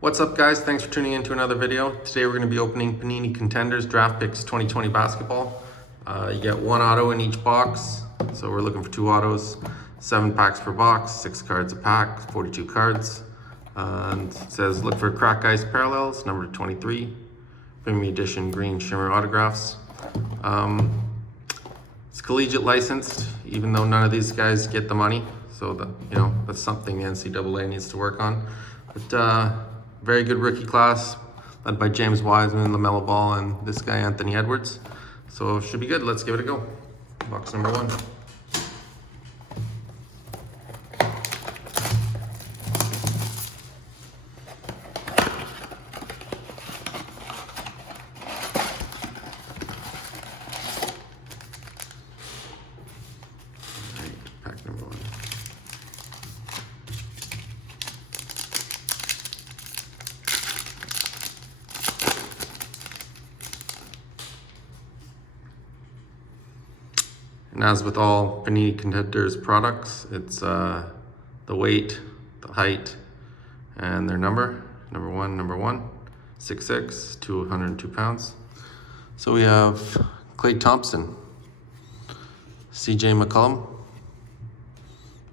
What's up, guys? Thanks for tuning in to another video. Today we're going to be opening Panini Contenders Draft Picks 2020 basketball. You get one auto in each box, so we're looking for 2 autos, 7 packs per box, 6 cards a pack, 42 cards. And it says look for crack ice parallels, number 23, premium edition green shimmer autographs. It's collegiate licensed, even though none of these guys get the money, so that's something the NCAA needs to work on. But very good rookie class, led by James Wiseman, LaMelo Ball, and this guy Anthony Edwards. So it should be good. Let's give it a go. Box number 1. Pack number 1. And as with all Panini Contenders products, it's the weight, the height, and their number. Number one, 6'6", 202 pounds. So we have Klay Thompson, CJ McCollum,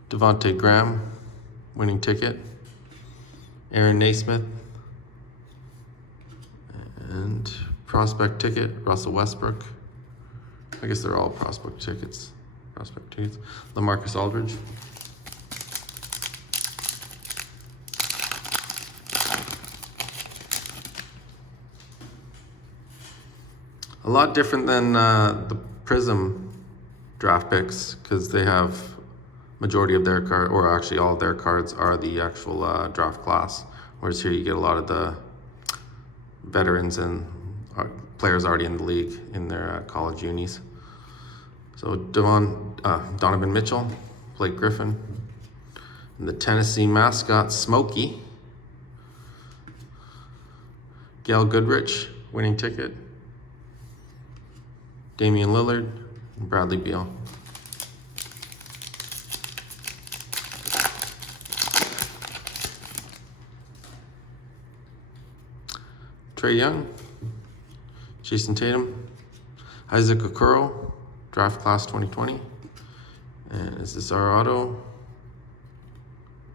Devontae Graham, winning ticket, Aaron Naismith, and prospect ticket, Russell Westbrook. I guess they're all prospect tickets. LaMarcus Aldridge. A lot different than the Prism draft picks, because they have majority of their card, or actually all of their cards are the actual draft class. Whereas here you get a lot of the veterans and players already in the league in their college unis. So Donovan Mitchell, Blake Griffin, and the Tennessee mascot Smokey, Gail Goodrich, winning ticket, Damian Lillard, and Bradley Beal. Trae Young, Jason Tatum, Isaac Okoro, draft class 2020. And is this our auto?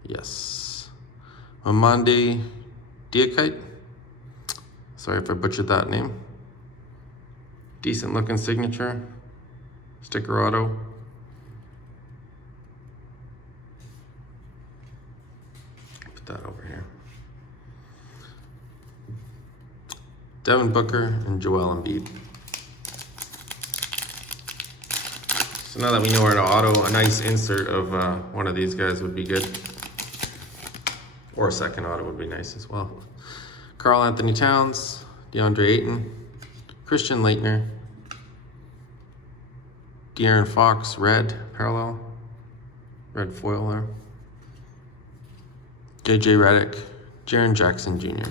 Yes. Mamande Diakite. Sorry if I butchered that name. Decent looking signature. Sticker auto. Put that over here. Devin Booker and Joel Embiid. So now that we know our auto, a nice insert of one of these guys would be good. Or a second auto would be nice as well. Karl Anthony Towns, DeAndre Ayton, Christian Laettner, De'Aaron Fox, red parallel, red foil there. JJ Redick, Jaren Jackson Jr.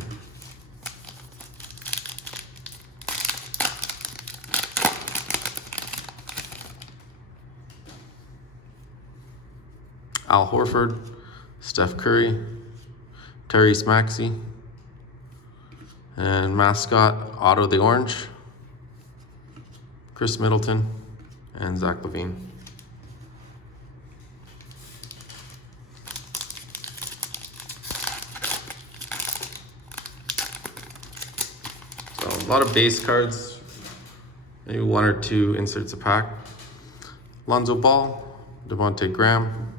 Al Horford, Steph Curry, Tyrese Maxey, and mascot Otto the Orange, Chris Middleton, and Zach LaVine. So a lot of base cards, maybe 1 or 2 inserts a pack. Lonzo Ball, Devontae Graham,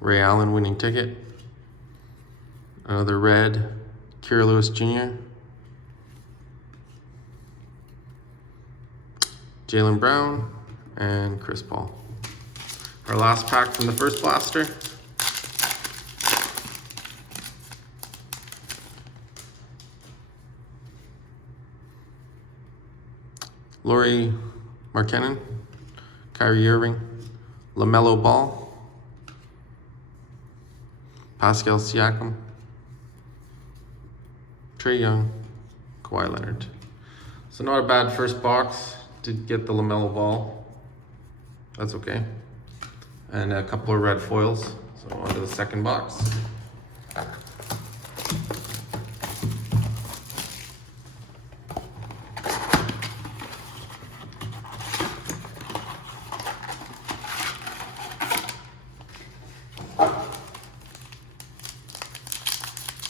Ray Allen, winning ticket. Another red, Kira Lewis Jr. Jaylen Brown, and Chris Paul. Our last pack from the first blaster. Lauri Markkanen, Kyrie Irving, LaMelo Ball, Pascal Siakam, Trae Young, Kawhi Leonard. So not a bad first box. Did get the LaMelo Ball. That's okay. And a couple of red foils. So on to the second box.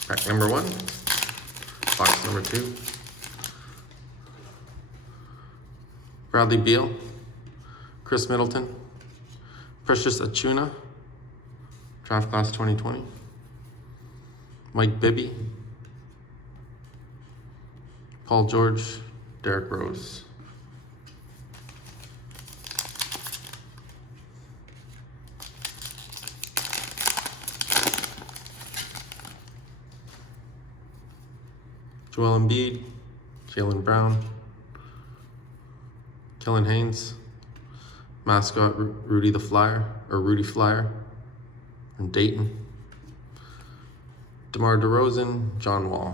Pack number 1. Box number 2. Bradley Beal. Chris Middleton. Precious Achuna. Draft class 2020. Mike Bibby. Paul George. Derrick Rose. Joel Embiid, Jaylen Brown, Kellen Haynes, mascot Rudy Flyer, and Dayton. DeMar DeRozan, John Wall.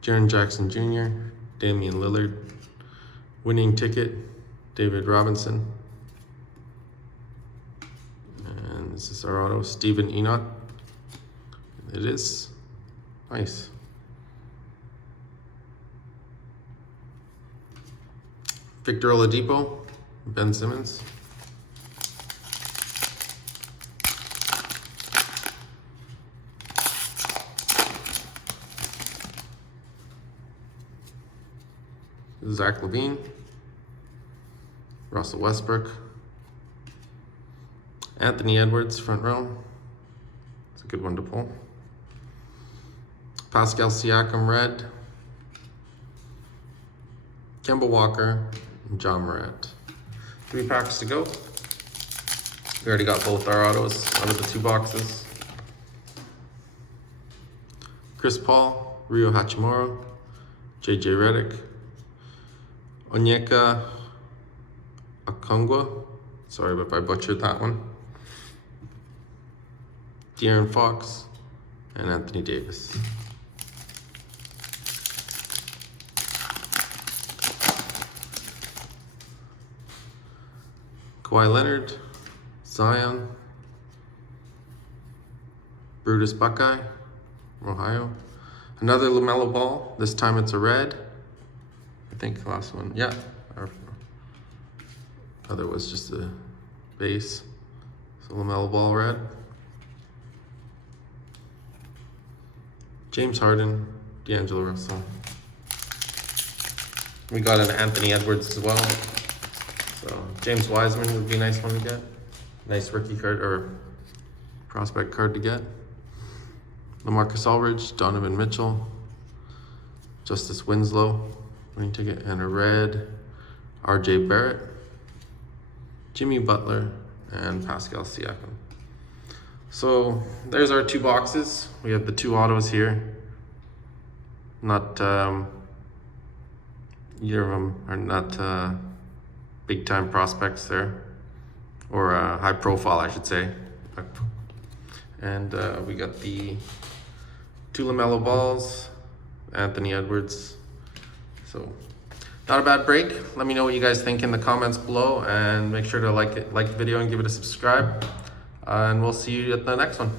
Jaren Jackson Jr., Damian Lillard. Winning ticket, David Robinson. And this is our auto, Steven Enoch. It is. Nice. Victor Oladipo, Ben Simmons. Zach LaVine, Russell Westbrook, Anthony Edwards, front row. It's a good one to pull. Pascal Siakam, red. Kemba Walker, and John Morant. 3 packs to go. We already got both our autos out of the 2 boxes. Chris Paul, Ryo Hachimura, JJ Redick, Onyeka Okongwu, sorry if I butchered that one, De'Aaron Fox, and Anthony Davis. Kawhi Leonard, Zion, Brutus Buckeye, Ohio. Another LaMelo Ball, this time it's a red. I think the last one, yeah. Our other was just a base. So LaMelo Ball red. James Harden, D'Angelo Russell. We got an Anthony Edwards as well. So James Wiseman would be a nice one to get. Nice rookie card or prospect card to get. LaMarcus Aldridge, Donovan Mitchell, Justice Winslow, winning ticket, and a red RJ Barrett, Jimmy Butler, and Pascal Siakam. So there's our 2 boxes. We have the 2 autos here. Not either of them are not big time prospects there, or high profile, I should say. And we got the 2 LaMelo Balls, Anthony Edwards. So not a bad break. Let me know what you guys think in the comments below, and make sure to like the video and give it a subscribe. And we'll see you at the next one.